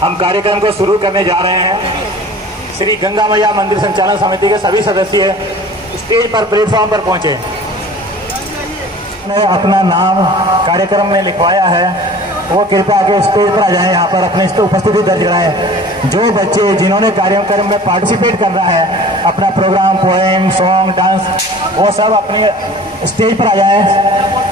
हम कार्यक्रम को शुरू करने जा रहे हैं। श्री गंगा मैया मंदिर संचालन समिति के सभी सदस्य स्टेज पर प्लेटफॉर्म पर पहुंचे। ने अपना नाम कार्यक्रम में लिखवाया है, वो कृपया आके स्टेज पर आ जाएं, यहाँ पर अपनी उपस्थिति दर्ज कराएं। जो बच्चे जिन्होंने कार्यक्रम में पार्टिसिपेट करना है, अपना प्रोग्राम, पोएम, सॉन्ग, डांस, वो सब अपने स्टेज पर आ जाएं।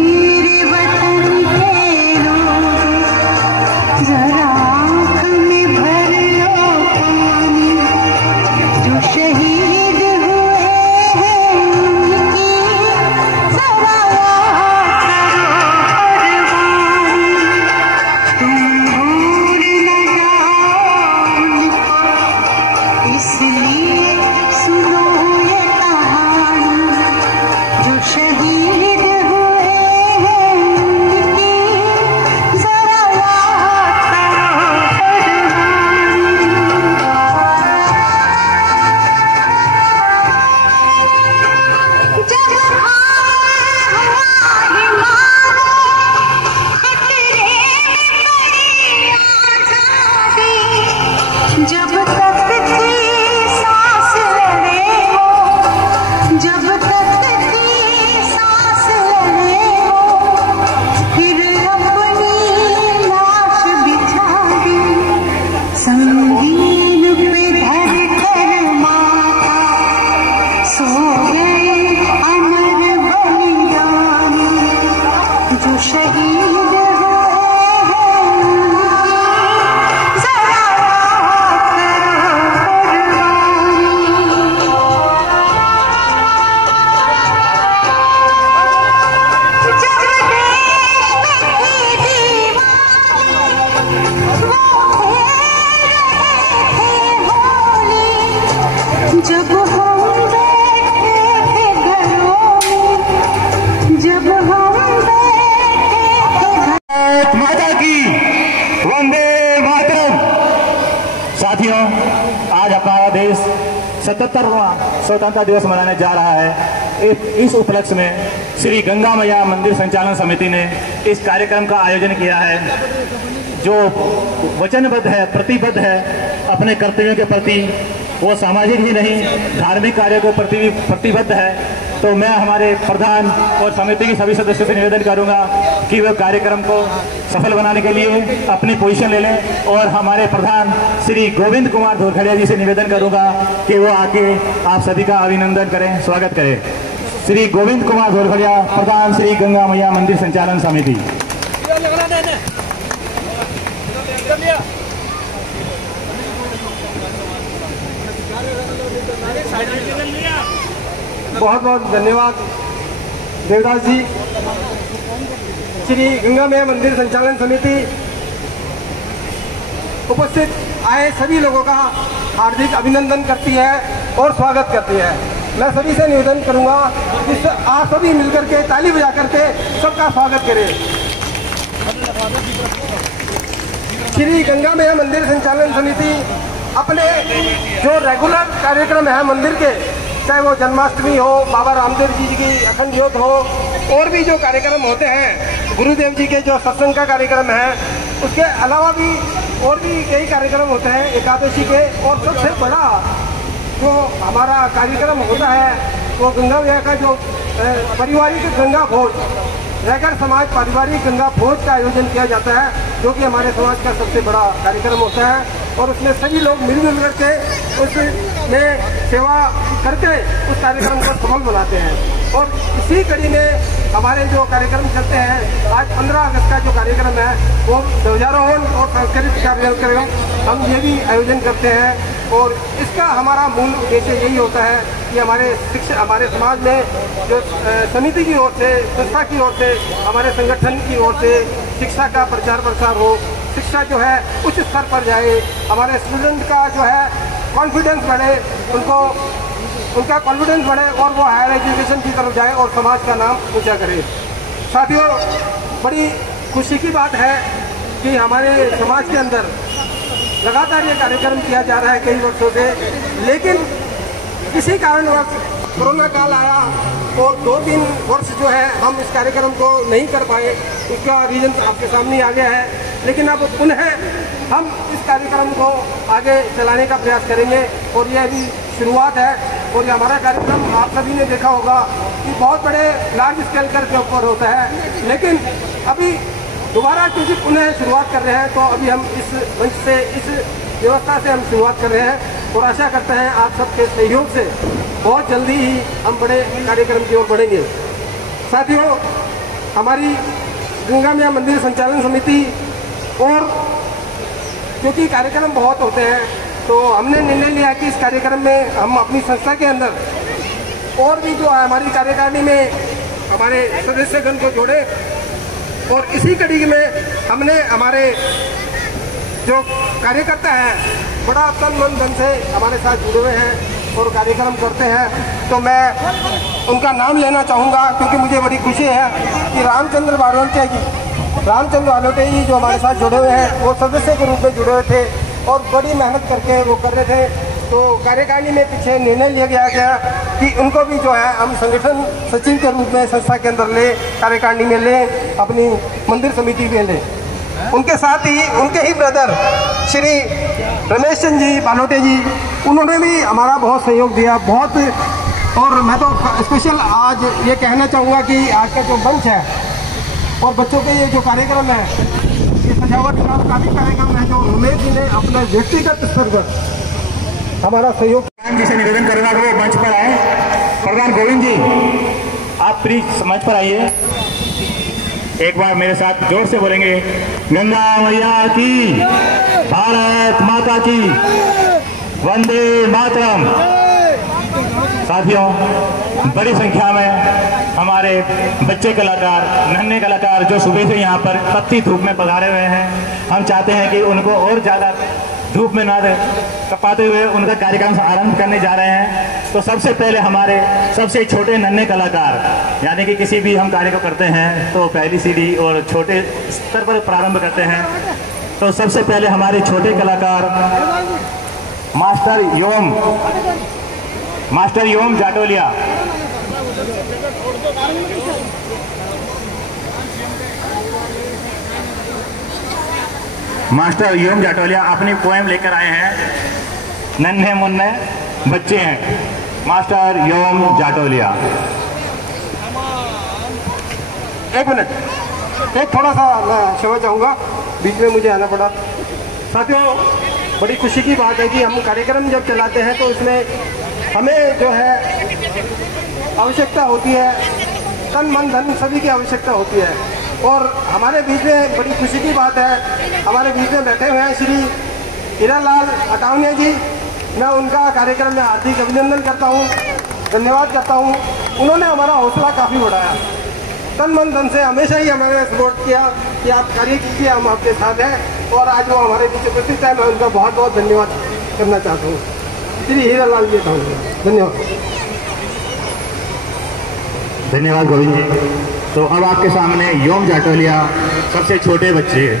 मेरे दिवस 77वां स्वतंत्रता दिवस मनाने जा रहा है। इस उपलक्ष्य में श्री गंगा मैया मंदिर संचालन समिति ने इस कार्यक्रम का आयोजन किया है, जो वचनबद्ध है, प्रतिबद्ध है अपने कर्तव्यों के प्रति। वो सामाजिक ही नहीं, धार्मिक कार्यों के प्रति भी प्रतिबद्ध है। तो मैं हमारे प्रधान और समिति के सभी सदस्यों से निवेदन करूंगा कि वह कार्यक्रम को सफल बनाने के लिए अपनी पोजीशन ले लें, और हमारे प्रधान श्री गोविंद कुमार धोरखड़िया जी से निवेदन करूंगा कि वो आके आप सभी का अभिनंदन करें, स्वागत करें। श्री गोविंद कुमार धोरखड़िया, प्रधान श्री गंगा मैया मंदिर संचालन समिति। बहुत बहुत धन्यवाद देवदास जी। श्री गंगा मैया मंदिर संचालन समिति उपस्थित आए सभी लोगों का हार्दिक अभिनंदन करती है और स्वागत करती है। मैं सभी से निवेदन करूंगा कि आप सभी मिलकर के ताली बजा करके सबका स्वागत करें। श्री गंगा मैया मंदिर संचालन समिति अपने जो रेगुलर कार्यक्रम है मंदिर के, चाहे वो जन्माष्टमी हो, बाबा रामदेव जी की अखंड ज्योत हो, और भी जो कार्यक्रम होते हैं, गुरुदेव जी के जो सत्संग का कार्यक्रम है, उसके अलावा भी और भी कई कार्यक्रम होते हैं एकादशी के। और सबसे बड़ा जो हमारा कार्यक्रम होता है वो गंगा मैया का जो पारिवारिक गंगा भोज, रैगर समाज पारिवारिक गंगा भोज का आयोजन किया जाता है, जो कि हमारे समाज का सबसे बड़ा कार्यक्रम होता है। और उसमें सभी लोग मिलजुल करके उसमें सेवा करके उस कार्यक्रम को सफल बनाते हैं। और इसी कड़ी में हमारे जो कार्यक्रम चलते हैं, आज 15 अगस्त का जो कार्यक्रम है वो ध्वजारोहण और सांस्कृतिक कार्यक्रम हम ये भी आयोजन करते हैं। और इसका हमारा मूल उद्देश्य यही होता है कि हमारे समाज में जो समिति की ओर से, संस्था की ओर से, हमारे संगठन की ओर से शिक्षा का प्रचार प्रसार हो, शिक्षा जो है उच्च स्तर पर जाए, हमारे स्टूडेंट का जो है कॉन्फिडेंस बढ़े, उनका कॉन्फिडेंस बढ़े और वो हायर एजुकेशन की तरफ जाए और समाज का नाम ऊंचा करे। साथियों, बड़ी खुशी की बात है कि हमारे समाज के अंदर लगातार ये कार्यक्रम किया जा रहा है कई वर्षों से, लेकिन किसी कारणवश कोरोना काल आया और 2-3 वर्ष जो है हम इस कार्यक्रम को नहीं कर पाए। उसका रीजन आपके सामने आ गया है, लेकिन अब पुनः हम इस कार्यक्रम को आगे चलाने का प्रयास करेंगे। और यह भी शुरुआत है, और ये हमारा कार्यक्रम आप सभी ने देखा होगा कि बहुत बड़े लार्ज स्केल के ऊपर होता है, लेकिन अभी दोबारा क्योंकि पुनः शुरुआत कर रहे हैं, तो अभी हम इस मंच से, इस व्यवस्था से हम शुरुआत कर रहे हैं। और आशा करते हैं आप सबके सहयोग से बहुत जल्दी ही हम बड़े कार्यक्रम की ओर बढ़ेंगे। साथियों, हमारी गंगा मैया मंदिर संचालन समिति, और क्योंकि कार्यक्रम बहुत होते हैं, तो हमने निर्णय लिया कि इस कार्यक्रम में हम अपनी संस्था के अंदर और भी जो है हमारी कार्यकारिणी में हमारे सदस्यगण को जोड़े। और इसी कड़ी में हमने हमारे जो कार्यकर्ता हैं बड़ा तन मन धन से हमारे साथ जुड़े हुए हैं और कार्यक्रम करते हैं। तो मैं उनका नाम लेना चाहूँगा, क्योंकि मुझे बड़ी खुशी है कि रामचंद्र बालोटे जी जो हमारे साथ जुड़े हुए हैं, वो सदस्य के रूप में जुड़े हुए थे और बड़ी मेहनत करके वो कर रहे थे। तो कार्यकारिणी में पीछे निर्णय लिया गया कि उनको भी जो है हम संगठन सचिव के रूप में संस्था के अंदर ले, कार्यकारिणी में ले, अपनी मंदिर समिति में ले। उनके साथ ही उनके ही ब्रदर श्री रमेश चंद जी बालोटे जी, उन्होंने भी हमारा बहुत सहयोग दिया, बहुत। और मैं तो स्पेशल आज ये कहना चाहूँगा कि आज का जो मंच है और बच्चों के ये जो कार्यक्रम है, ये सजावट का काफ़ी कार्यक्रम है जो रमेश जी ने अपने व्यक्तिगत स्तर पर हमारा सहयोग। जी से निवेदन करूंगा कि वो मंच पर आए। प्रधान गोविंद जी, आप प्लीज मंच पर आइए। एक बार मेरे साथ जोर से बोलेंगे, गंगा मैया की, भारत माता की, वंदे मातरम। साथियों, बड़ी संख्या में हमारे बच्चे कलाकार, नन्हे कलाकार जो सुबह से यहाँ पर तपती धूप में पधारे हुए हैं, हम चाहते हैं कि उनको और ज़्यादा धूप में ना तपाते हुए उनका कार्यक्रम आरंभ करने जा रहे हैं। तो सबसे पहले हमारे सबसे छोटे नन्हे कलाकार, यानी कि किसी भी हम कार्य को करते हैं तो पहली सीढ़ी और छोटे स्तर पर प्रारंभ करते हैं। तो सबसे पहले हमारे छोटे कलाकार मास्टर योम जाटोलिया। मास्टर योम जाटोलिया अपनी पोएम लेकर आए हैं। नन्हे मुन्ने बच्चे हैं। मास्टर योम जाटोलिया। एक मिनट, एक थोड़ा सा मैं क्षमा चाहूँगा, बीच में मुझे आना पड़ा। साथियों, बड़ी खुशी की बात है कि हम कार्यक्रम जब चलाते हैं तो इसमें हमें जो है आवश्यकता होती है, तन मन धन सभी की आवश्यकता होती है। और हमारे बीच में बड़ी खुशी की बात है, हमारे बीच में बैठे हुए हैं श्री हीरालाल अटावनिया जी। मैं उनका कार्यक्रम में हार्दिक अभिनंदन करता हूँ, धन्यवाद करता हूँ। उन्होंने हमारा हौसला काफ़ी बढ़ाया, तन मन धन से हमेशा ही हमें सपोर्ट किया कि आप कार्य कीजिए, हम आपके साथ हैं। और आज वो हमारे बीच उपस्थित है, मैं उनका बहुत बहुत धन्यवाद करना चाहता हूँ। श्री हीरालाल जी धन्यवाद। धन्यवाद गोविंद जी। तो अब आपके सामने योम जाटोलिया, सबसे छोटे बच्चे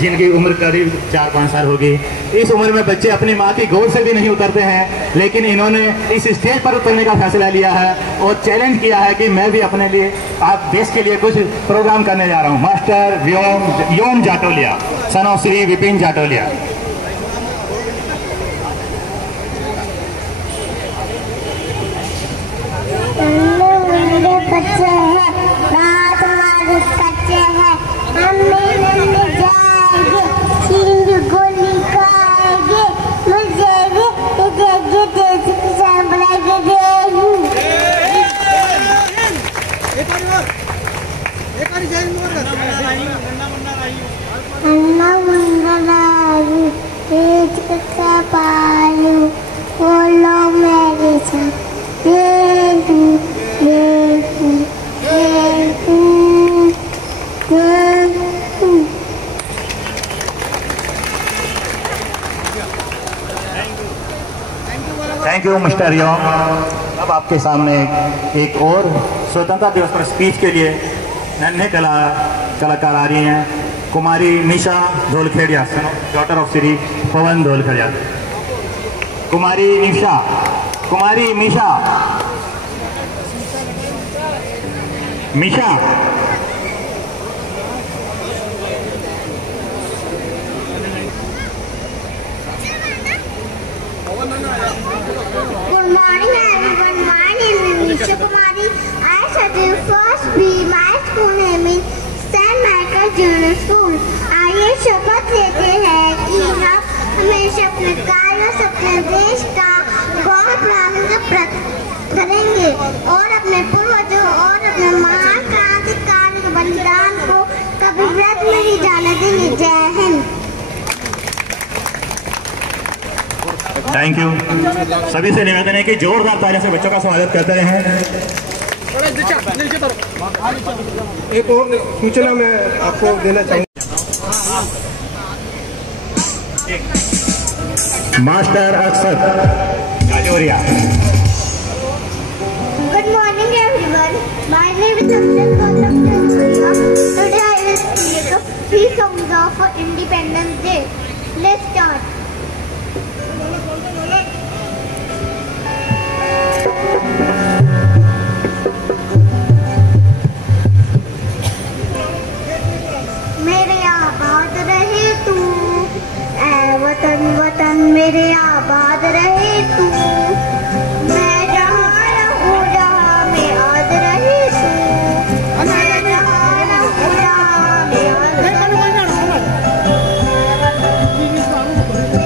जिनकी उम्र करीब 4-5 साल होगी। इस उम्र में बच्चे अपनी माँ की गोद से भी नहीं उतरते हैं, लेकिन इन्होंने इस स्टेज पर उतरने का फैसला लिया है और चैलेंज किया है कि मैं भी अपने लिए, आप देश के लिए कुछ प्रोग्राम करने जा रहा हूँ। मास्टर योम जाटोलिया, सन ऑफ श्री विपिन जाटोलिया। बच्चे हैं, रात हमारे कच्चे हैं, हम मिलने जाएंगे, सिंधु गोली खाएंगे, मुझे भी देंगे, देश की शान बनाएंगे, अन्ना मंगलायु, तेज का पालू, बोलो मेरे साथ, थैंक यू मिस्टर योम। अब आपके सामने एक और स्वतंत्रता दिवस पर स्पीच के लिए नन्हे कलाकार आ रही हैं। कुमारी निशा धोलखेड़िया, डॉटर ऑफ श्री पवन धोलखेड़िया। कुमारी Nisha Misha. Good morning everyone, my name is Nisha Kumari. I study first B. My school name is St. Michael Junior School. आइए शपथ लेते हैं कि हम हमेशा अपने कार्यों से अपने देश का गौरव बढ़ाने का करेंगे और अपने पूर्वजों और अपने महान क्रांतिकारियों के बलिदान को कभी व्यर्थ नहीं जाने देंगे। जय हिंद। Thank you. सभी से निवेदन है कि जोरदार तालियों से बच्चों का स्वागत करते रहें। एक और सूचना मैं आपको देना चाहूँगा। मास्टर अक्षर गाजोरिया। Good morning everyone. My name is Akshat Gautam Gajoria. Today I will speak of 3 songs of Independence Day. Let's start. मेरे आबाद रहे तू, ऐ वतन वतन मेरे आबाद रहे तू, मैं जहाँ रहूँ जहाँ में याद रहे तू, मैं जहाँ रहूँ जहाँ में याद रहे तू।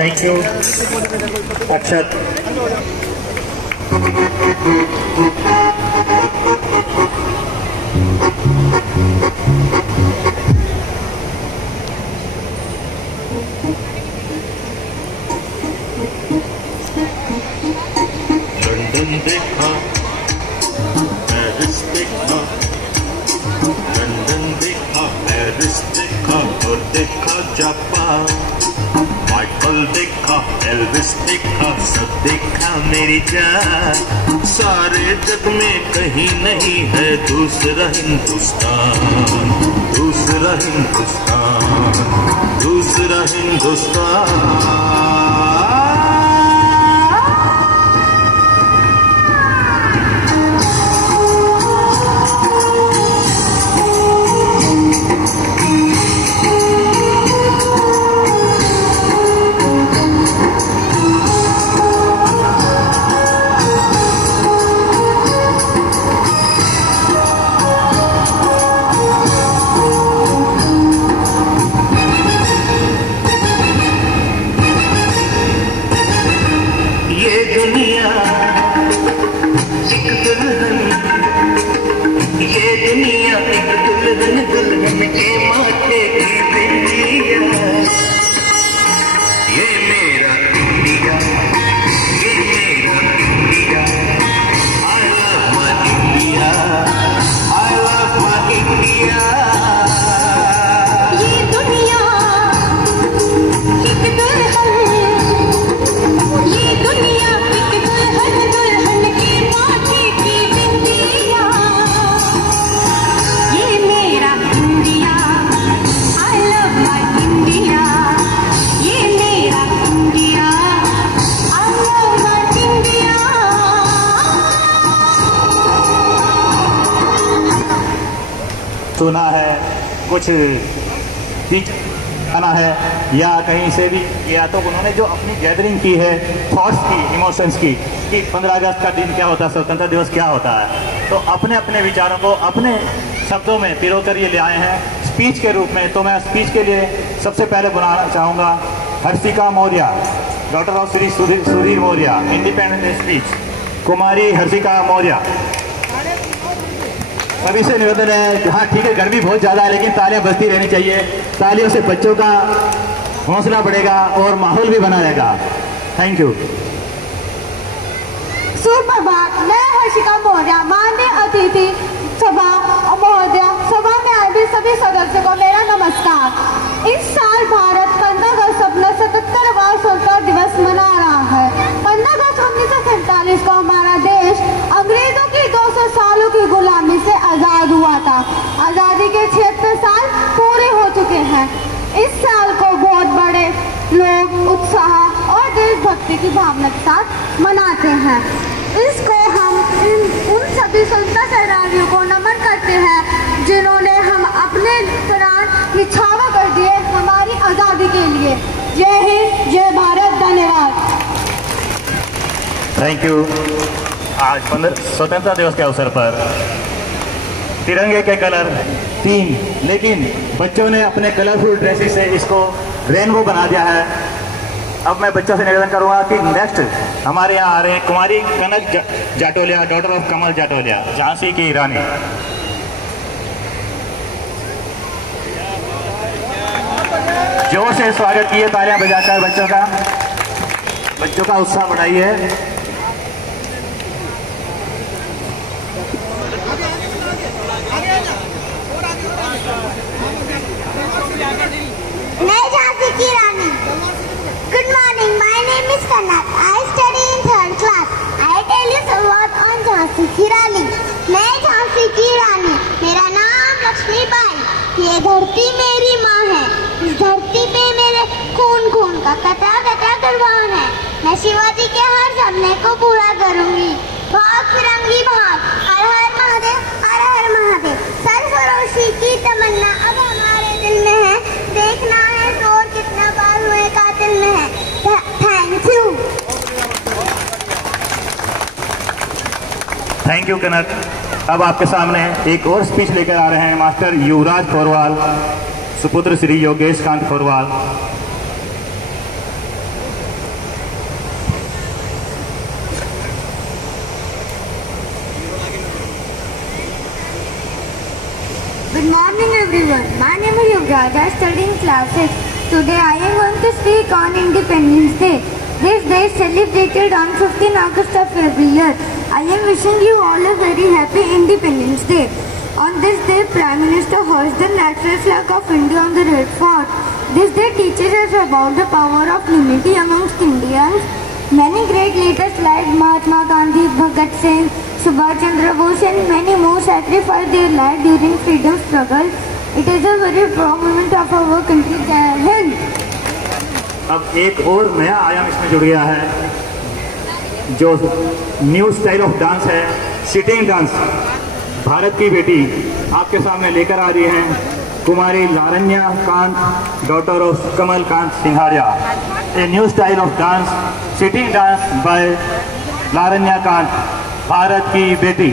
Thank you Akshat. लंदन देखा, पेरिस देखा, लंदन देखा, पेरिस देखा और देखा जापान। माइकल देखा, एल्विस देखा, सब देखा मेरी जान। सारे जग में कहीं नहीं है दूसरा हिंदुस्तान, दूसरा हिंदुस्तान, दूसरा हिंदुस्तान। दुल्हन के माथे की बिंदिया, ये मेरा इंडिया, ये मेरा India. I love my India, I love my India। ये दुनिया एक दुल्हन, ये दुनिया एक दुल्हन, दुल्हन के माथे की बिंदिया, ये मेरा India, I love my India, ये मेरा India, I love my India। सुना है कुछ भी आना है या कहीं से भी, या तो उन्होंने जो अपनी गैदरिंग की है थॉट्स की, इमोशंस की, कि 15 अगस्त का दिन क्या होता है, स्वतंत्रता दिवस क्या होता है, तो अपने अपने विचारों को अपने शब्दों में पिरोकर ये ले आए हैं स्पीच के रूप में। तो मैं स्पीच के लिए सबसे पहले बुलाना चाहूँगा Harshika Maurya, daughter of Shri Sudhir Maurya, independence speech, कुमारी हर्षिका मौर्य। सभी से निवेदन है, हाँ ठीक है गर्मी बहुत ज़्यादा है लेकिन तालियां बजती रहनी चाहिए, तालियों से बच्चों का हौसला बढ़ेगा और माहौल भी बना रहेगा। Thank you. सुप्रभात, मैं हर्षिका मौर्य, माननीय अतिथि सभा महोदय, सभा में आए सभी सदस्यों को मेरा नमस्कार। इस साल भारत 15 अगस्त अपना 77वां स्वतंत्रता दिवस मना रहा है। 15 अगस्त 1947 को हमारा देश अंग्रेजों की 200 सालों की गुलामी से आजाद हुआ था। आजादी के 76 साल पूरे हो चुके हैं। इस साल को बहुत बड़े लोग उत्साह और देशभक्ति की भावना के साथ मनाते हैं। इसको हम उन सभी स्वतंत्रता सेनानियों को नमन करते हैं जिन्होंने हम अपने प्राण निछावर कर दिए हमारी आजादी के लिए। जय हिंद, जय भारत, धन्यवाद। Thank you. आज स्वतंत्रता दिवस के अवसर पर तिरंगे के कलर 3, लेकिन बच्चों ने अपने कलरफुल ड्रेसेस से इसको रेनबो बना दिया है। अब मैं बच्चों से निवेदन करूंगा कि नेक्स्ट हमारे यहाँ आ रहे हैं कुमारी कनक जाटोलिया, डॉटर ऑफ कमल जाटोलिया, झांसी की रानी। जोर से स्वागत किए, तालियां बजाकर बच्चों का उत्साह बढ़ाइए। मैं झांसी की रानी। Good morning, my name is Kanak. I study in 3rd class. I tell you some words on Jhansi की रानी। मैं झांसी की रानी, मेरा नाम लक्ष्मी बाई। ये धरती मेरी माँ है, इस धरती पे मेरे खून खून का कतरा कतरा कुर्बान है। मैं शिवाजी के हर सपने को पूरा करूंगी। भाग फिरंगी भाग, हर हर महादेव, हर हर महादेव। सरफरोशी की तमन्ना अब हमारे दिल में है, देखना है जोर कितना बार हुए कातिल में है। Thank you. थैंक यू कनक। अब आपके सामने एक और स्पीच लेकर आ रहे हैं मास्टर युवराज खोरवाल, सुपुत्र Shri Yogesh Kant Khorwal. Good morning everyone. My name is Yuvraj. I study in class 6. Today I am going to speak on Independence Day. This day is celebrated on 15 August of every year. I am wishing you all a very happy Independence Day. On this day, Prime Minister hoists the national flag of India on the Red Fort. This day teaches us about the power of unity amongst Indians. Many great leaders like Mahatma Gandhi, Bhagat Singh, Subhash Chandra Bose and many more sacrificed their life during freedom struggle. It is a very proud moment of our country. Jai Hind. अब एक और नया आयाम इसमें जुड़ गया है, जो न्यू स्टाइल ऑफ डांस है, सिटिंग डांस। भारत की बेटी आपके सामने लेकर आ रही हैं कुमारी Laranya Kant, daughter of Kamal Kant Singhadia. A new style of dance, sitting dance by Laranya Kant, Bharat की बेटी।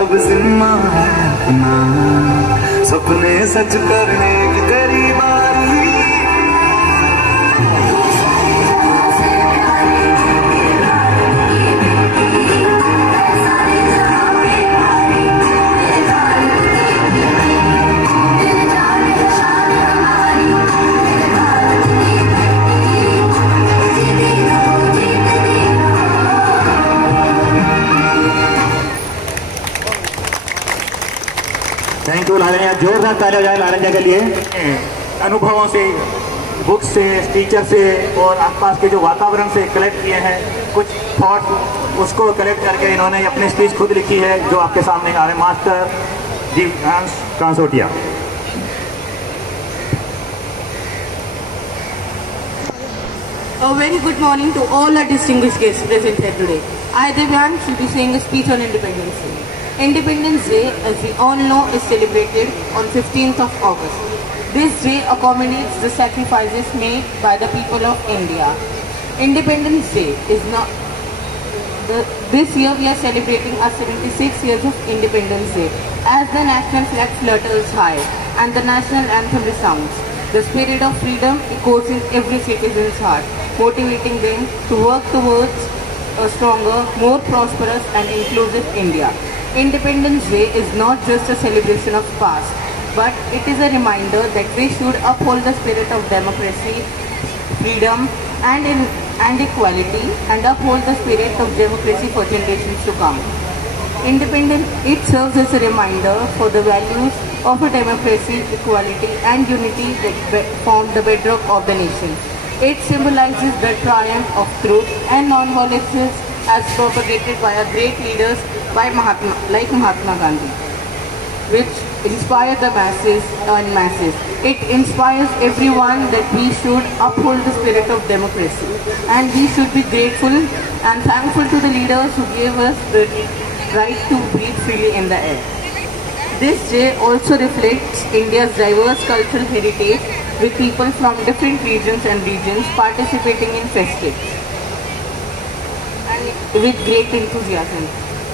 अब जिम्मा है अपना, सपने सच करने की तेरी बारी। थैंक यू लारण्या, जोरदार ताली हो जाए लारण्या के लिए। अनुभवों से, बुक्स से, टीचर से और आसपास के जो वातावरण से कलेक्ट किए हैं कुछ थॉट, उसको कलेक्ट करके इन्होंने अपनी स्पीच खुद लिखी है, जो आपके सामने आ रहे हैं master Divyansh Kansotia. A very good morning to all our distinguished guests present here today. I, Divyansh, will be saying a speech on Independence Day. Independence Day, as we all know, is celebrated on 15th of August. This day accommodates the sacrifices made by the people of India. Independence Day is not... This year we are celebrating our 76 years of Independence Day as the national flag flutters high and the national anthem resounds. The spirit of freedom echoes in every citizen's heart, motivating them to work towards a stronger, more prosperous and inclusive India. Independence Day is not just a celebration of past, but it is a reminder that we should uphold the spirit of democracy, freedom and equality, and uphold the spirit of democracy for generations to come. It serves as a reminder for the values of a democracy, equality and unity that form the bedrock of the nation. It symbolizes the triumph of truth and non-violence as propagated by our great leaders like Mahatma Gandhi, which inspire the masses and masses. It inspires everyone that we should uphold the spirit of democracy, and we should be grateful and thankful to the leaders who gave us the right to breathe freely in the air. This day also reflects India's diverse cultural heritage, with people from different regions participating in festivals and with great enthusiasm.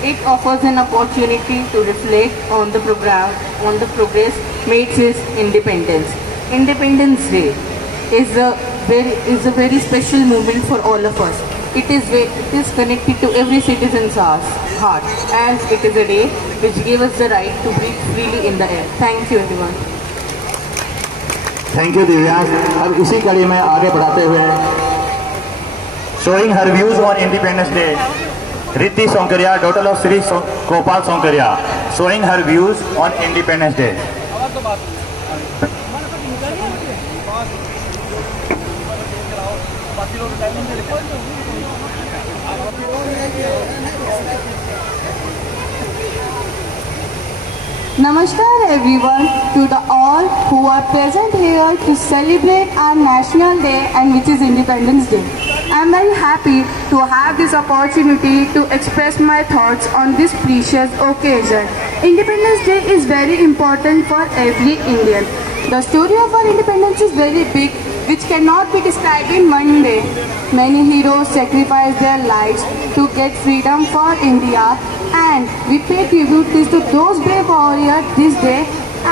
It offers an opportunity to reflect on the progress made since independence. Independence Day is a very special moment for all of us. It is connected to every citizen's heart, as it is a day which gave us the right to breathe freely in the air. Thank you everyone. Thank you Divyansh. अब इसी कड़ी में आगे बढ़ाते हुए showing her views on independence day, Riddhi Sonkaria, daughter of Shri Gopal Sonkaria, showing her views on independence day. Namaskar everyone, to the all who are present here to celebrate our national day and which is Independence Day. I am very happy to have this opportunity to express my thoughts on this precious occasion. Independence Day is very important for every Indian. The story of our independence is very big, which cannot be described in one day. Many heroes sacrificed their lives to get freedom for India, and we pay tribute to those brave warriors this day,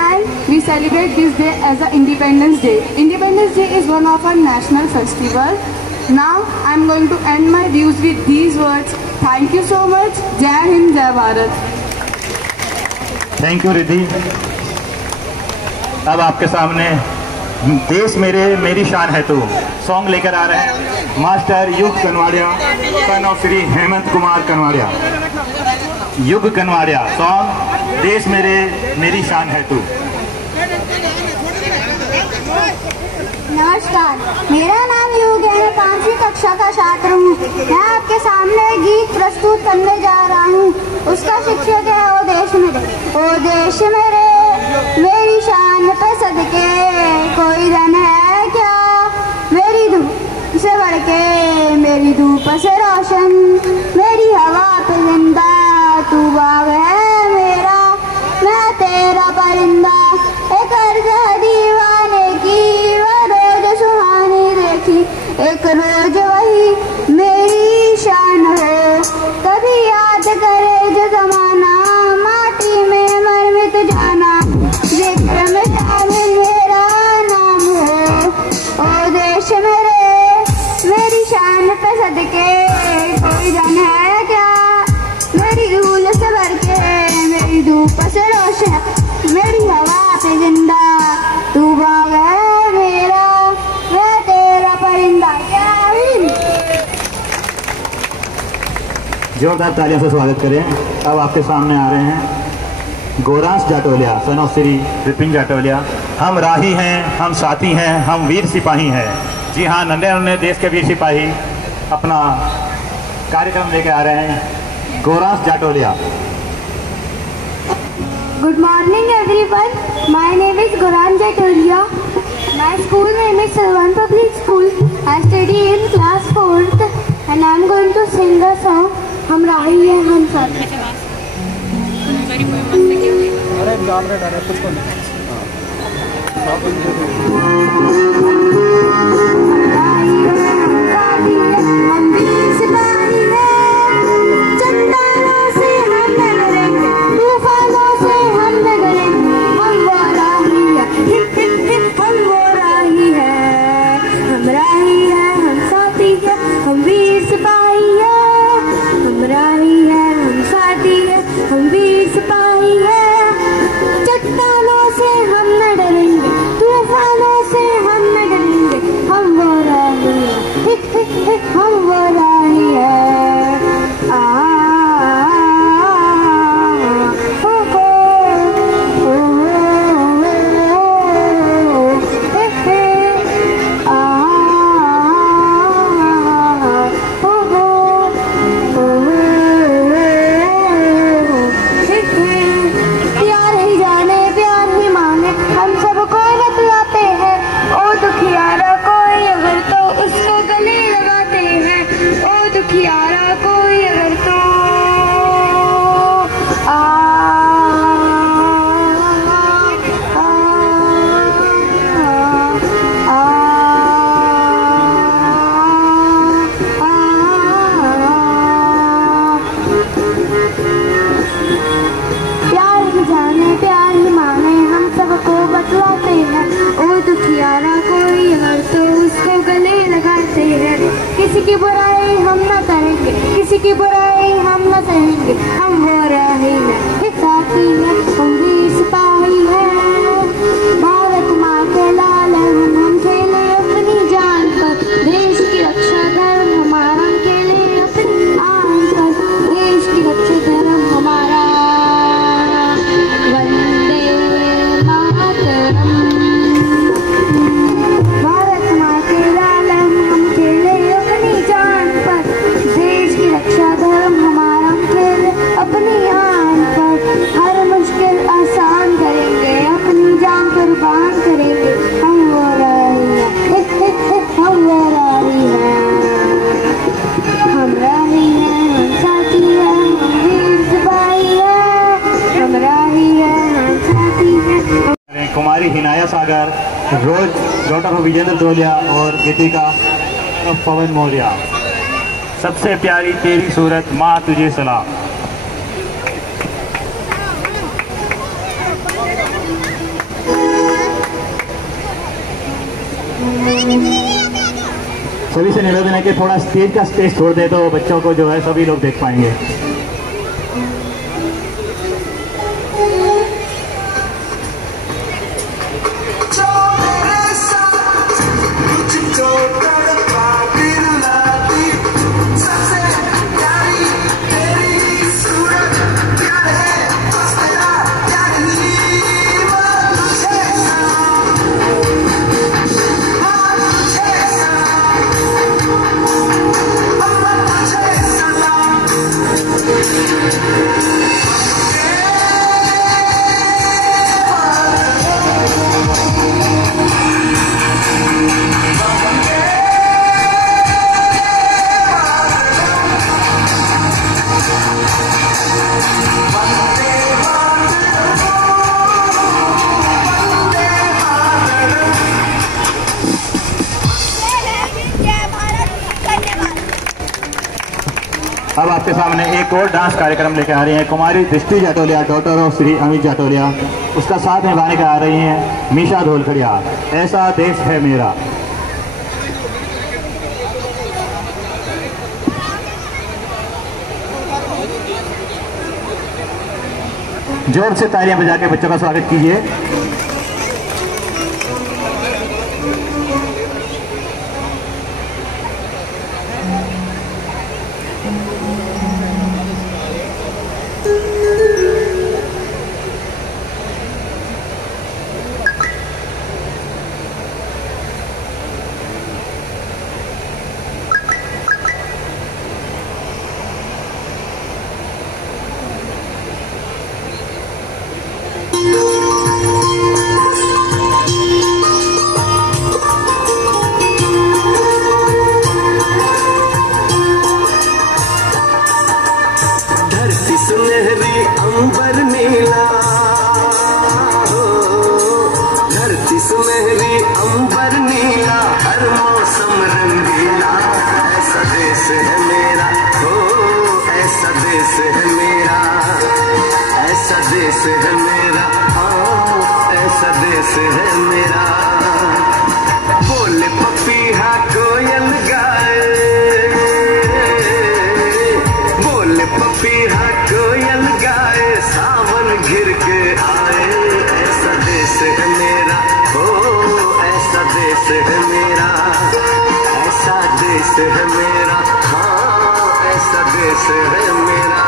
and we celebrate this day as a Independence Day. Independence Day is one of our national festivals. Now I am going to end my views with these words. Thank you so much. Jai Hind, Jai Bharat. Thank you Riddhi. अब आपके सामने देश मेरी शान है तू song लेकर आ रहे हैं मास्टर युग कनवाड़िया, सन ऑफ श्री हेमंत कुमार कनवाड़िया। युग कनवाड़िया, सॉन्ग देश मेरी शान है तू। नमस्कार, मेरा नाम युग है, मैं 5वीं कक्षा का छात्र हूँ। मैं आपके सामने गीत प्रस्तुत करने जा रहा हूँ। उसका शीर्षक है ओ देश मेरे। ओ देश मेरे, मेरी शान पे सदके कोई धन है क्या, मेरी धूप से बढ़ के, मेरी धूप से रोशन, मेरी हवा पे जिंदा, तू बाग है मेरा, मैं तेरा परिंदा। एक अर्ज है दीवाने की, वह रोज सुहानी देखी, एक रोज वही मेरी शान हो। कभी याद करे जो जमाना, माटी में मरमिट जाना, जिक्र में शामिल मेरा नाम हो। ओ देश मेरे, मेरी शान पे सदके कोई धन है क्या, मेरी धूल से भर के, मेरी धूप से रोशन, मेरी हवा पे जिंदा, तू बाग है मेरा, मैं तेरा परिंदा। जय हिंद। जोरदार तालियों से स्वागत करें। अब आपके सामने आ रहे हैं गौरांश जाटोलिया, सन ऑफ श्री विपिन जाटोलिया। हम राही हैं, हम साथी हैं, हम वीर सिपाही हैं। जी हाँ, नन्हे नन्हे देश के वीर सिपाही अपना कार्यक्रम लेके आ रहे हैं। Gauransh Jatolia. Good morning everyone. My name is Gauransh Jaitolia. My school name is Salwan Public School. I study in class 4th and I am going to sing a song. हम राही हैं, हम साथी। हम वीर सिपाही हैं, चट्टानों से हम न डरेंगे, तूफानों से हम न डरेंगे, हम वो राही हैं, हम वो राही हैं, हम राही हैं, हम साथी हैं, हम वीर सिपाही हैं, हम राही हैं, हम साथी हैं, हम वीर सिपाही हैं। चट्टानों से हम न डरेंगे, तूफानों से हम न डरेंगे, हम वो राही हैं, हम वो राही हैं। बुराई हम न करेंगे, किसी की बुराई हम न सहेंगे। हम हो रहे हैं साथी है, हम भी सिपाही है, भारत माँ के लाल हम खेले अपनी जान पर, देश की रक्षा धर्म हमारा, खेले अपनी आन पर, देश की रक्षा धर्म हमारा। वंदे मातरम। भारत माँ के लाल हम खेले अपनी जान पर, देश की रक्षा धर्म हमारा, खेले अपनी आन पर, हर मुश्किल आसान करेंगे, अपनी जान कुर्बान करेंगे। हम वो राही हैं, हम वो राही हैं, हम राही हैं, हम साथी हैं, हम वीर सिपाही हैं, हम राही हैं, हम साथी हैं। कुमारी हिनाया सागर, रोज डॉक्टर विजेंद्र तोलिया और गीतिका पवन मौर्य। सबसे प्यारी तेरी सूरत माँ तुझे सलाम। सभी से निवेदन है कि थोड़ा स्टेज का स्पेस छोड़ दे तो बच्चों को जो है सभी लोग देख पाएंगे। अब आपके सामने एक और डांस कार्यक्रम लेकर आ रही हैं कुमारी दृष्टि जाटोलिया, डॉटर ऑफ श्री अमित जाटोलिया। उसका साथ निभाने का आ रही हैं मीशा धोलखड़िया। ऐसा देश है मेरा। जोर से तालियां बजा के बच्चों का स्वागत कीजिए। सुनहरी अंबर नीला, धरती सुनहरी अंबर नीला, हर मौसम रंगीला। ऐसा देश है मेरा, हो ऐसा देश है मेरा, ऐसा देश है मेरा, हाँ ऐसा देश है मेरा। बोले पपीहा कोयल गाए, बोले पपीहा कोयल गाए, सावन घिर के आए। ऐसा देश है मेरा, हो ऐसा देश है मेरा, ऐसा देश है मेरा, हाँ ऐसा देश है मेरा।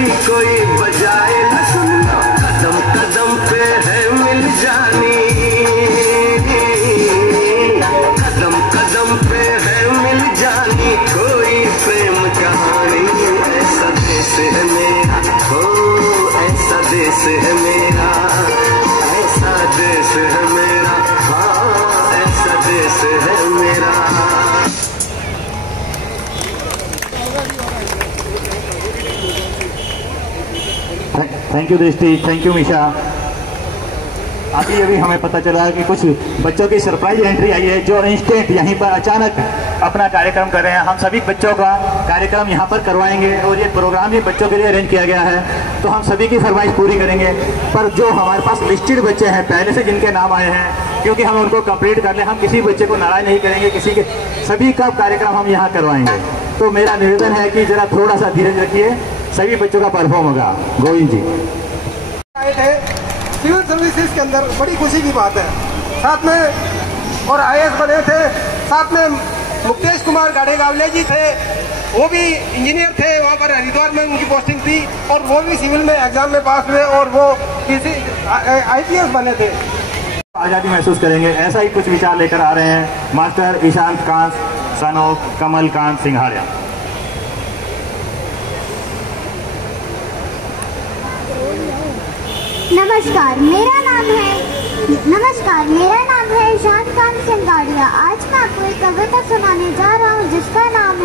ताली कोई बजाए न, सुन लो कदम कदम पे है मिल जानी, कदम कदम पे है मिल जानी कोई प्रेम कहानी। ऐसा देश है मेरा, हो ऐसा देश है मेरा, ऐसा देश है मेरा, हाँ ऐसा देश है मेरा। थैंक यू दृष्टि, थैंक यू मिशा। अभी हमें पता चला कि कुछ बच्चों की सरप्राइज एंट्री आई है जो इंस्टेंट यहीं पर अचानक अपना कार्यक्रम कर रहे हैं। हम सभी बच्चों का कार्यक्रम यहाँ पर करवाएंगे और ये प्रोग्राम ही बच्चों के लिए अरेंज किया गया है, तो हम सभी की फरमाइश पूरी करेंगे। पर जो हमारे पास लिस्टेड बच्चे हैं पहले से जिनके नाम आए हैं, क्योंकि हम उनको कंप्लीट कर ले, हम किसी बच्चे को नाराज नहीं करेंगे, किसी के सभी का कार्यक्रम हम यहाँ करवाएंगे। तो मेरा निवेदन है कि जरा थोड़ा सा धीरज रखिए, सभी बच्चों का परफॉर्म होगा। गोविंद जी सिविल सर्विसेज के अंदर बड़ी खुशी की बात है, साथ में और IAS बने थे, साथ में मुकेश कुमार गाड़ेगावले जी थे, वो भी इंजीनियर थे, वहाँ पर हरिद्वार में उनकी पोस्टिंग थी और वो भी सिविल में एग्जाम में पास हुए और वो किसी IPS बने थे। आज़ादी महसूस करेंगे, ऐसा ही कुछ विचार लेकर आ रहे हैं master Ishant Kant son of Kamal Kant Singhadia. नमस्कार, मेरा नाम है ईशांत कांत सिंघाड़िया। आज मैं आपको एक कविता सुनाने जा रहा हूँ जिसका नाम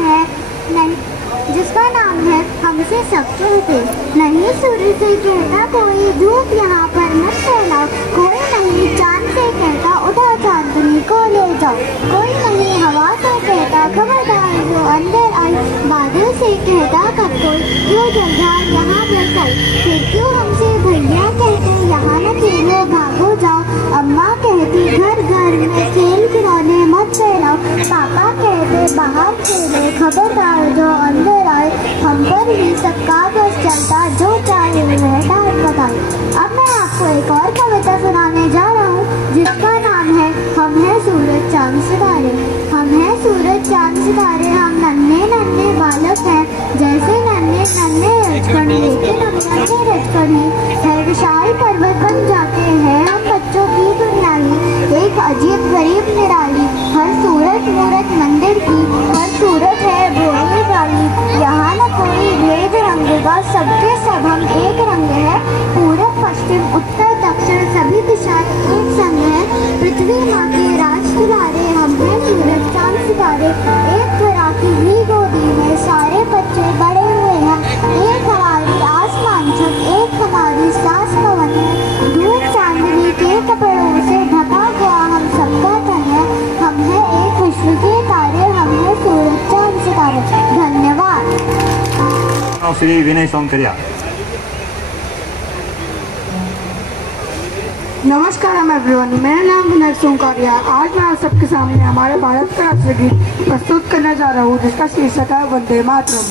है हमसे सब कहते। नहीं सूर्य से कहता कोई धूप यहाँ पर मत फैलाओ, कोई नहीं चांद से कहता उठा चांदनी को ले जाओ, कोई नहीं हवा से कहता खबरदार जो अंदर आई, बादल से कहता कब कोई क्यों जलझार यहाँ पर आई, फिर क्यों हमसे भैया कहते यहाँ न खेलो भागो जाओ, अम्मा कहती घर घर में खेल खिलौने मत फैलाओ, पापा कहते बाहर खेले खबरदार जो अंदर आए, हम पर ही सबका बस चलता जो चाहे वह डांट बताए। अब मैं आपको एक और कविता सुनाने जा रहा हूँ जिसका नाम है हम हैं सूरज चांद सितारे। हम हैं सूरज चांद सितारे, हम नन्हे नन्हे बालक हैं जैसे नन्हे नन्हे रजकण, लेकिन हम नन्हे रजकण है विशाल पर्वत बन जाते हैं हम बच्चों की दुनिया ही एक अजीब गरीब निराली। हर सूरत मूरत मंदिर की, हर सूरत है बोलने वाली, यहाँ न कोई भेद रंग का, सबके सब हम एक रंग है, पूरब पश्चिम उत्तर दक्षिण सभी दिशाएं एक संग है, पृथ्वी माँ के राज दुलारे, हम हैं सूरज चांद सितारे, एक धरा की ही गोदी में सारे बच्चे बड़े हुए हैं, एक हमारी आसमान छत, एक हमारी सांस पवन है, धूप चांदनी के कपड़ों से ढका हुआ हम सबका तन है, हम हैं एक विश्व के तारे, हम हैं सूरज चांद सितारे। धन्यवाद। श्री विनय सोमकरिया। नमस्कार एवरीवन, मेरा नाम विनय सोमकरिया। आज मैं आप सबके सामने हमारे भारत का राष्ट्रगीत प्रस्तुत करने जा रहा हूँ जिसका शीर्षक है वंदे मातरम।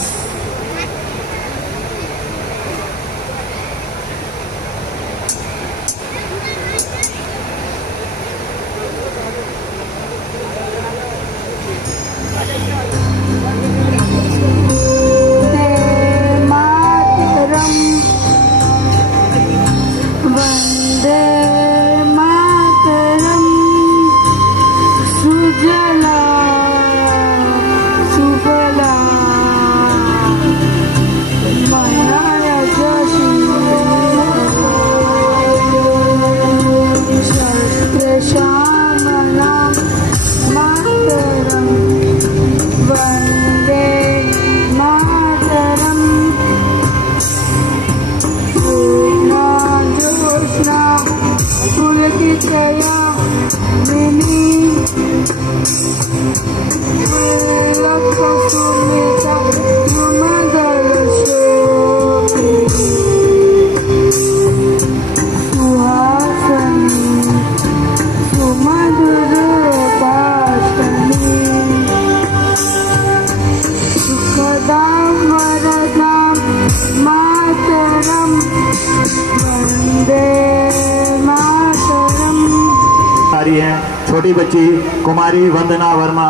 छोटी बच्ची कुमारी वंदना वर्मा,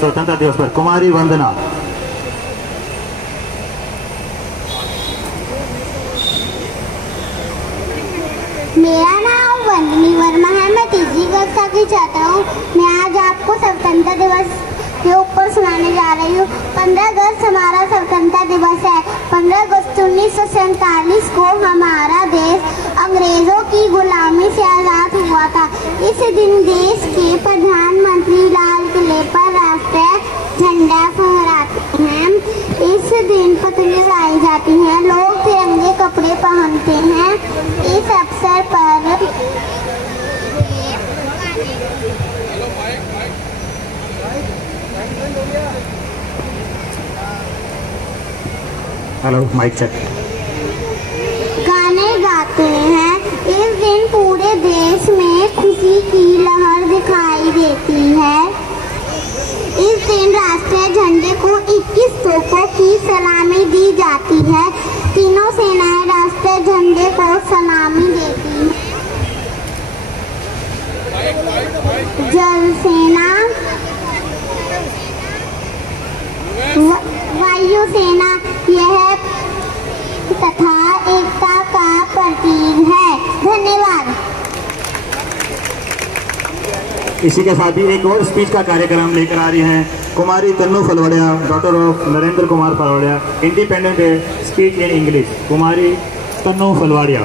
स्वतंत्रता दिवस पर कुमारी वंदना। मेरा नाम वंदनी वर्मा है। मैं तीसरी कक्षा की छात्रा हूँ। मैं आज आपको स्वतंत्रता दिवस के ऊपर सुनाने जा रही हूँ। 15 अगस्त हमारा स्वतंत्रता दिवस है। 15 अगस्त 1947 को हमारा देश अंग्रेजों की गुलामी से आज़ाद हुआ था। इस दिन देश के प्रधानमंत्री लाल किले पर राष्ट्रीय झंडा फहराते हैं। इस दिन पतंगे उड़ाई जाती हैं। लोग तिरंगे कपड़े पहनते हैं। इस अवसर पर हेलो, माइक चेक। गाने गाते हैं। इस दिन पूरे देश में खुशी की लहर दिखाई देती है। इस दिन राष्ट्रीय झंडे को 21 तोपों की सलामी दी जाती है। तीनों सेनाएं राष्ट्रीय झंडे को सलामी देती हैं। जल सेना, वायु सेना यह तथा एकता का प्रतीक है। धन्यवाद। इसी के साथ ही एक और स्पीच का कार्यक्रम लेकर आ रही हैं कुमारी Tannu Phalwadia, daughter of Narendra Kumar Phalwadia. Independence day speech in English, कुमारी Tannu Phalwadia.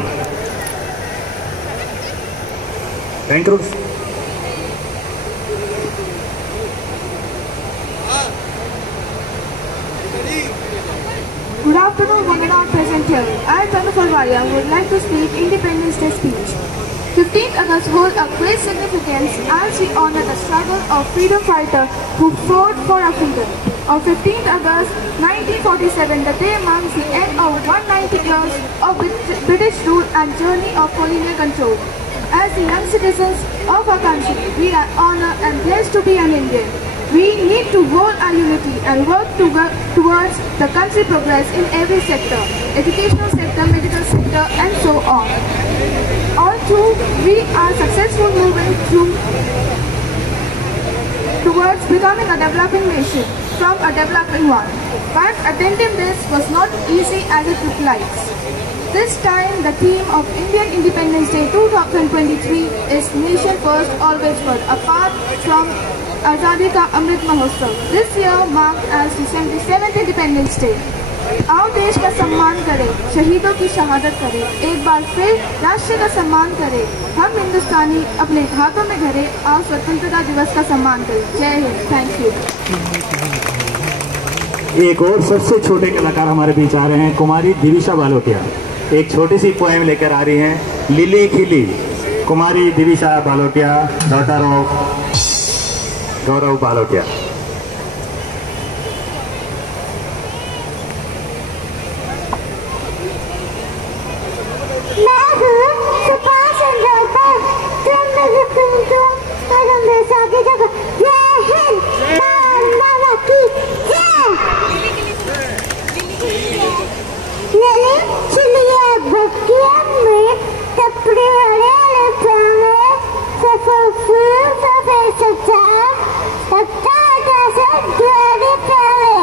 Thank you. Good afternoon, women are present here. I, Tanu Falwaria, would like to speak Independence Day speech. 15th August holds a great significance as we honor the struggle of freedom fighters who fought for our freedom. On 15th August 1947, the day marks the end of 190 years of British rule and journey of colonial control. As the young citizens of our country, we are honored and blessed to be an Indian. We need to hold our unity and work towards the country's progress in every sector, educational sector, medical sector, and so on. Although we are successful moving towards becoming a developing nation from a developing one, but attempting this was not easy as it looked like. This time, the theme of Indian Independence Day 2023 is Nation First, Always First, apart from Azadi Ka Amrit Mahotsav. This year marked as the 77th Independence Day. आओ देश का सम्मान करें, शहीदों की शहादत करें, एक बार फिर राष्ट्र का सम्मान करें। हम हिंदुस्तानी अपने हाथों में धरे, आओ स्वतंत्रता दिवस का सम्मान करें। जय हिंद। Thank you. एक और सबसे छोटे कलाकार हमारे बीच आ रहे हैं, कुमारी दिविशा बालोटिया। एक छोटी सी पोएम लेकर आ रही हैं, लिली खिली। कुमारी दिविशा बालोटिया, डॉटर ऑफ गौरव बालोटिया। मैं हूँ सुभाष चंद्र बोस, जो मेरे पिंटू और हमेशा की जगह। जय हिंद, मानवता की जय। लिली खिलिए बगिया में, कपड़े हरे लटाने, सफर फूल सफेद सजा, लगता है कैसे ढेरी पहले।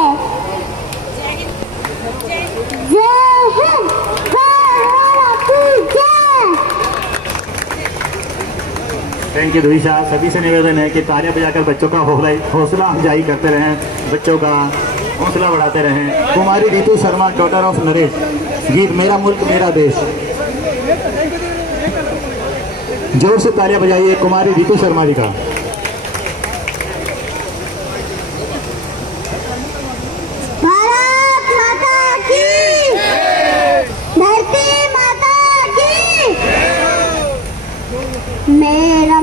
जय हिंद, मानवता की जय। Thank you Divisha. सभी से निवेदन है कि तालियां बजाकर बच्चों का हौसला अफजाई करते रहें, बच्चों का हौसला बढ़ाते रहें। कुमारी रितु शर्मा, डॉटर ऑफ नरेश। गीत मेरा मुल्क मेरा देश। जोर से तालियां बजाइए कुमारी रितु शर्मा जी का। भारत माता की, धरती माता की। मेरा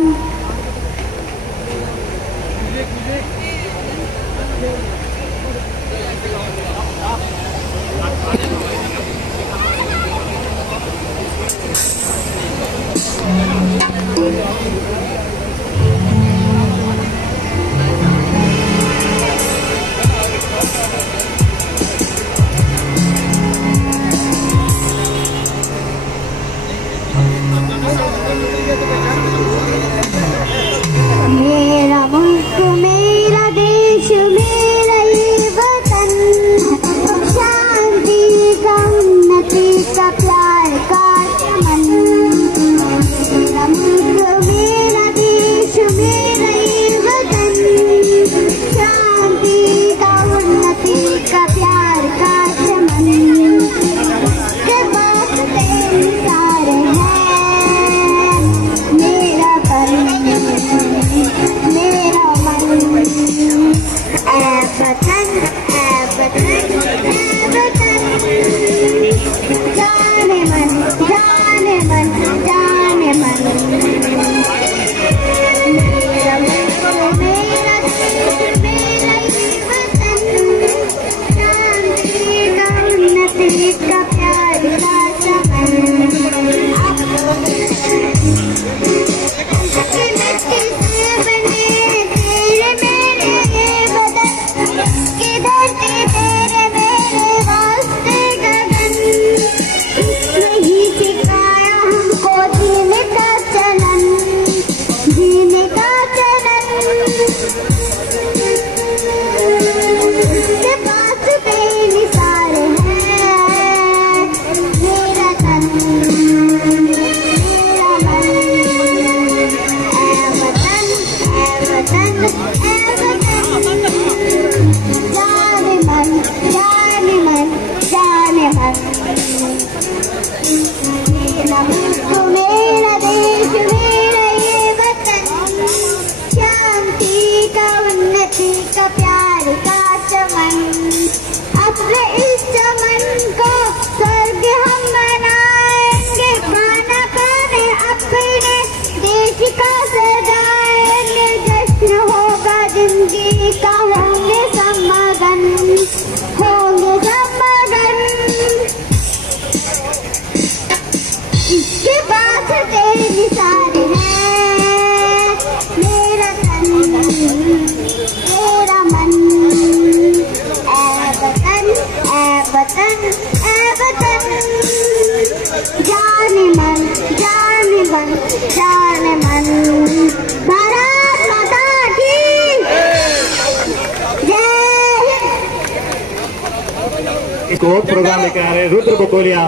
इसको प्रोग्राम लेकर आ रहे रुद्र बकोलिया,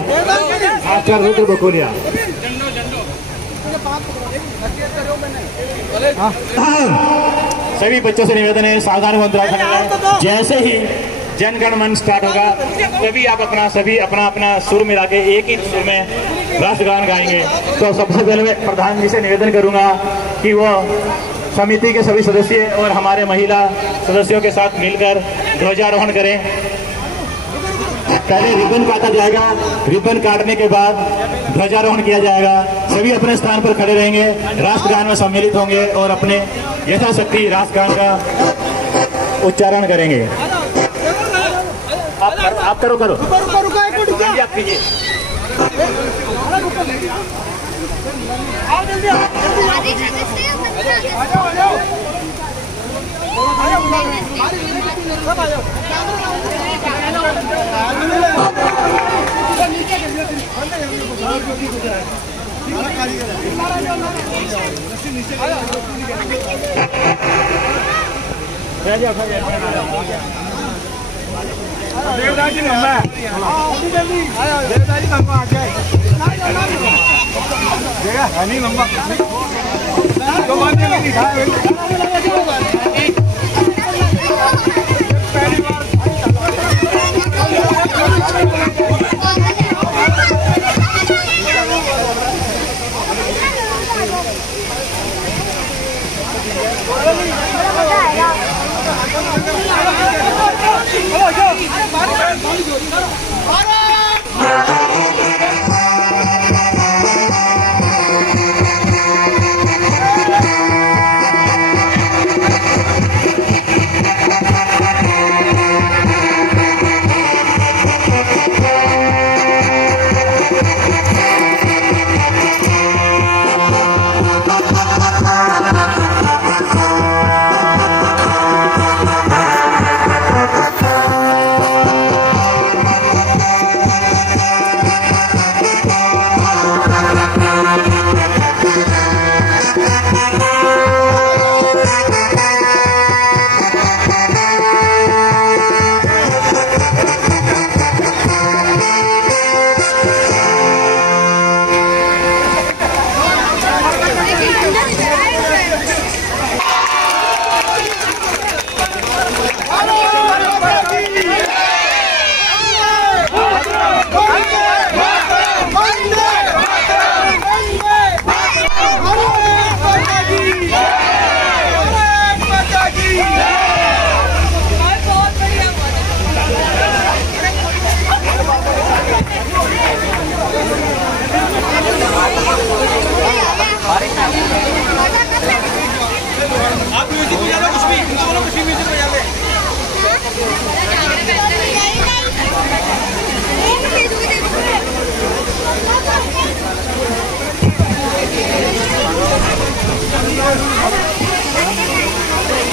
आचार्य रुद्र बकोलिया। सभी बच्चों से निवेदन है सावधान मुद्रा, जैसे ही जनगण मन स्टार्ट होगा तभी आप सभी अपना सुर मिला के एक ही सुर में राष्ट्रगान गाएंगे। तो सबसे पहले मैं प्रधान जी से निवेदन करूंगा कि वो समिति के सभी सदस्य और हमारे महिला सदस्यों के साथ मिलकर ध्वजारोहण करें। पहले रिबन काटा जाएगा, रिबन काटने के बाद ध्वजारोहण किया जाएगा। सभी अपने स्थान पर खड़े रहेंगे, राष्ट्रगान में सम्मिलित होंगे और अपने यथाशक्ति राष्ट्रगान का उच्चारण करेंगे। आप करो आप कीजिए। देवदाजी नहीं लंबा पहली बार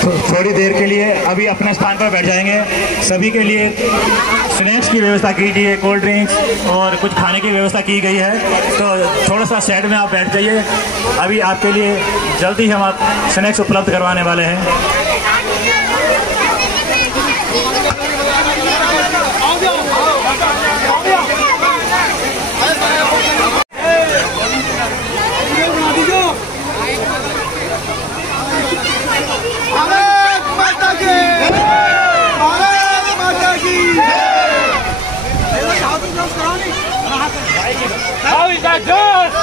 थोड़ी देर के लिए अभी अपने स्थान पर बैठ जाएंगे। सभी के लिए स्नैक्स की व्यवस्था कीजिए, कोल्ड ड्रिंक्स और कुछ खाने की व्यवस्था की गई है, तो थोड़ा सा साइड में आप बैठ जाइए। अभी आपके लिए जल्दी हम आप स्नैक्स उपलब्ध करवाने वाले हैं। How is that, George?